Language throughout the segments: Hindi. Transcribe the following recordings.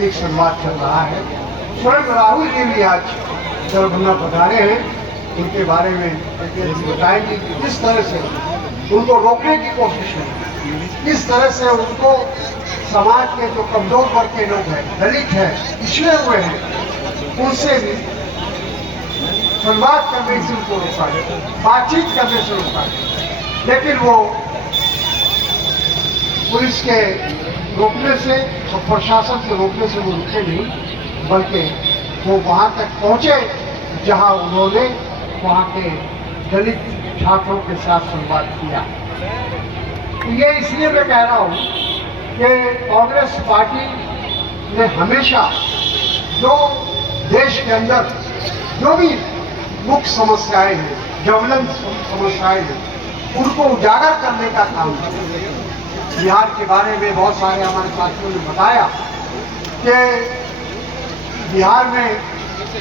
एक संवाद चल रहा है। स्वयं राहुल जी भी आज दरभंगा पधारे हैं, उनके बारे में बताएंगे कि किस तरह से उनको रोकने की कोशिश है, किस तरह से उनको समाज के जो कमजोर वर्ग के लोग हैं, दलित हैं, पिछड़े हुए हैं, उनसे भी संवाद करने से उनको रोका है, बातचीत करने से रोका है। लेकिन वो पुलिस के रोकने से और प्रशासन के रोकने से वो रुके नहीं, बल्कि वो वहां तक पहुंचे जहां उन्होंने वहां के दलित छात्रों के साथ संवाद किया। ये इसलिए मैं कह रहा हूं कि कांग्रेस पार्टी ने हमेशा जो देश के अंदर जो भी मुख्य समस्याएं हैं, ज्वलंत समस्याएं हैं, उनको उजागर करने का काम किया। बिहार के बारे में बहुत सारे हमारे साथियों ने बताया कि बिहार में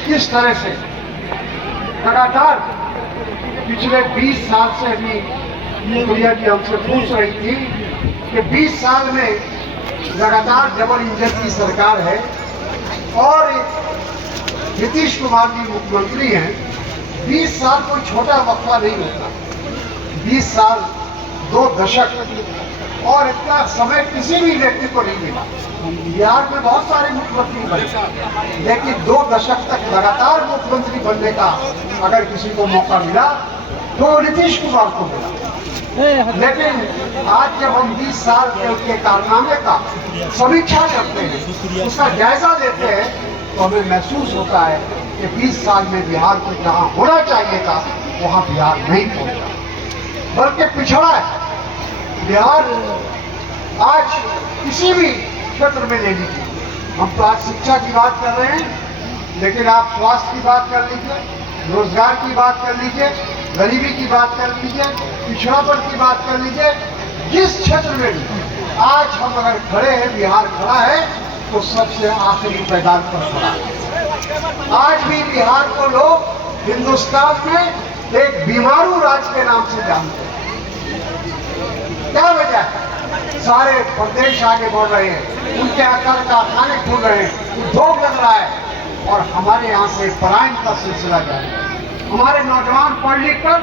किस तरह से लगातार पिछले 20 साल से भी प्रिया जी हमसे पूछ रही थी कि 20 साल में लगातार डबल इंजन की सरकार है और नीतीश कुमार जी मुख्यमंत्री हैं। 20 साल कोई छोटा वक्फा नहीं होता, 20 साल 2 दशक और इतना समय किसी भी व्यक्ति को नहीं मिला। बिहार में बहुत सारे मुख्यमंत्री बने, लेकिन 2 दशक तक लगातार मुख्यमंत्री बनने का अगर किसी को मौका मिला तो नीतीश कुमार को मिला। लेकिन आज जब हम 20 साल के उनके कारनामे का समीक्षा करते हैं, उसका जायजा लेते हैं, तो हमें महसूस होता है कि 20 साल में बिहार को जहाँ होना चाहिए था वहाँ बिहार नहीं पहुंचा, बल्कि पिछड़ा है। बिहार आज किसी भी क्षेत्र में ले लीजिए, हम तो आज शिक्षा की बात कर रहे हैं, लेकिन आप स्वास्थ्य की बात कर लीजिए, रोजगार की बात कर लीजिए, गरीबी की बात कर लीजिए, पिछड़ापन की बात कर लीजिए, जिस क्षेत्र में भी आज हम अगर खड़े हैं, बिहार खड़ा है, तो सबसे आखिरी मैदान पर खड़ा है। आज भी बिहार को लोग हिंदुस्तान में एक बीमारू राज्य के नाम से जानते हैं। क्या वजह है? सारे प्रदेश आगे बढ़ रहे हैं, उनके आकार कारखाने खुल रहे हैं, उद्योग लग रहा है और हमारे यहाँ से पलायन का सिलसिला जारी है। हमारे नौजवान पढ़ लिख कर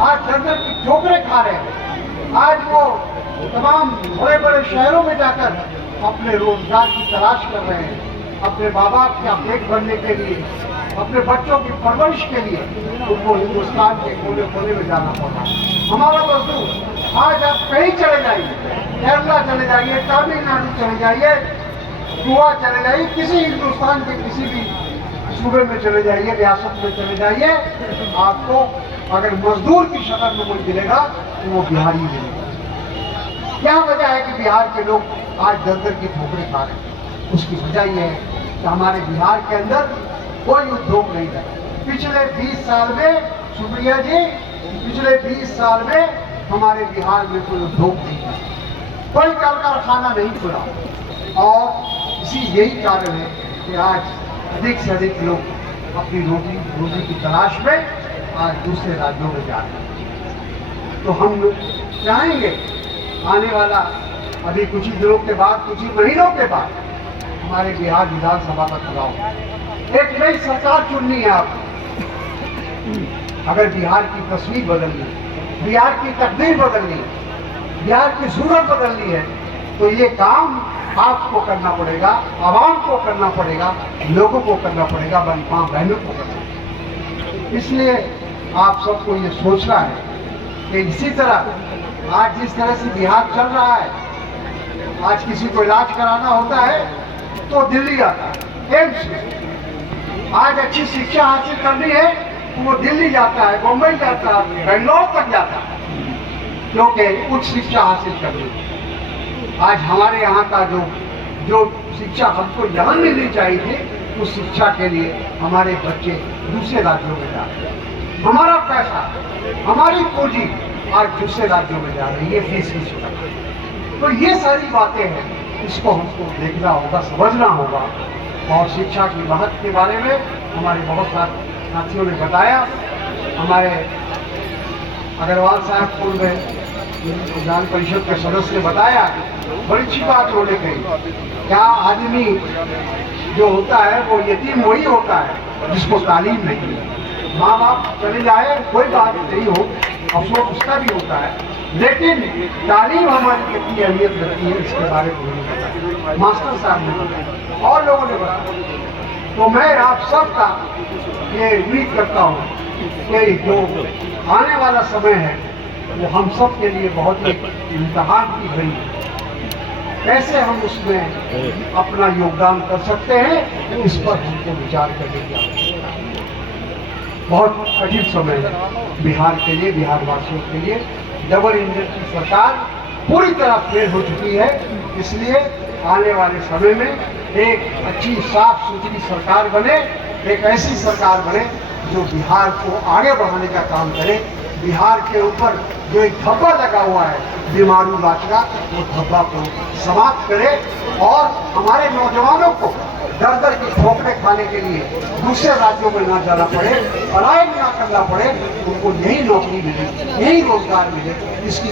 आज दर की ठोकरें खा रहे हैं। आज वो तमाम बड़े बड़े शहरों में जाकर अपने रोजगार की तलाश कर रहे हैं, अपने माँ बाप का पेट भरने के लिए, अपने बच्चों की परवरिश के लिए उनको हिंदुस्तान के कोने कोने में जाना पड़ रहा है। हमारा मजदूर आज आप कहीं चले जाइए, केरला चले जाइए, तमिलनाडु चले जाइए, गोवा चले जाइए, किसी हिंदुस्तान के किसी भी सूबे में चले जाइए, रियासत में चले जाइए, आपको अगर मजदूर की शक्ल में कोई मिलेगा तो वो बिहारी मिलेगा। क्या वजह है कि बिहार के लोग आज दर की ठोकरें खा रहे हैं? उसकी वजह यह है कि हमारे बिहार के अंदर कोई उद्योग नहीं है। पिछले 20 साल में, सुप्रिया जी, पिछले 20 साल में हमारे बिहार में कोई उद्योग नहीं है, कोई कल कारखाना नहीं खुला और इसी यही कारण है कि आज अधिक से अधिक लोग अपनी रोजी की तलाश में आज दूसरे राज्यों में जा रहे हैं। तो हम चाहेंगे आने वाला अभी कुछ ही दिनों के बाद, कुछ ही महीनों के बाद हमारे बिहार विधानसभा का चुनाव, एक नई सरकार चुननी है आपको। अगर बिहार की तस्वीर बदलनी, बिहार की तकदीर बदलनी, बिहार की सूरत बदलनी है, तो ये काम आपको करना पड़ेगा, आवाम को करना पड़ेगा, लोगों को करना पड़ेगा, माँ बहनों को करना पड़ेगा। इसलिए आप सबको ये सोचना है कि इसी तरह आज जिस तरह से बिहार चल रहा है, आज किसी को इलाज कराना होता है तो दिल्ली जाता है, एम्स में। आज अच्छी शिक्षा हासिल करनी है तो वो दिल्ली जाता है, मुंबई जाता है, बेंगलोर तक जाता है, क्योंकि उच्च शिक्षा हासिल करनी है। आज हमारे यहाँ का जो शिक्षा हमको यहाँ मिलनी चाहिए थी, उस शिक्षा के लिए हमारे बच्चे दूसरे राज्यों में जा रहे हैं। हमारा पैसा, हमारी पूंजी आज दूसरे राज्यों में जा रही है, ये फीस की शिक्षा। तो ये सारी बातें हैं, इसको हमको देखना होगा, समझना होगा। और शिक्षा की महत्व के बारे में हमारे बहुत सारे साथियों ने बताया। हमारे अग्रवाल साहब पूर्व में विधान परिषद के सदस्य ने बताया, बड़ी अच्छी बात उन्होंने कही क्या आदमी जो होता है वो यतीम वही होता है जिसको तालीम नहीं है। माँ बाप चले जाए कोई बात नहीं हो, अफसोस उसका भी होता है, लेकिन तालीम हमारी कितनी अहमियत रखती है इसके बारे में मुझे बताया, मास्टर साहब ने बताया और लोगों ने बताया। तो मैं आप सबका ये उम्मीद करता हूँ कि जो आने वाला समय है वो हम सब के लिए बहुत ही इम्तिहान की घड़ी है। कैसे हम उसमें अपना योगदान कर सकते हैं, इस पर हमको विचार करने की आवश्यकता है। बहुत कठिन समय है बिहार के लिए, बिहार वासियों के लिए। डबल इंजन की सरकार पूरी तरह फेल हो चुकी है, इसलिए आने वाले समय में एक अच्छी साफ सुथरी सरकार बने, एक ऐसी सरकार बने जो बिहार को आगे बढ़ाने का काम करे। बिहार के ऊपर जो एक धब्बा लगा हुआ है बीमारू राज का, वो धब्बा को समाप्त करे और हमारे नौजवानों को दर दर की ठोकरें खाने के लिए दूसरे राज्यों में ना जाना पड़े, पढ़ाई ना करना पड़े, उनको यही नौकरी मिले, यही रोजगार मिले, इसकी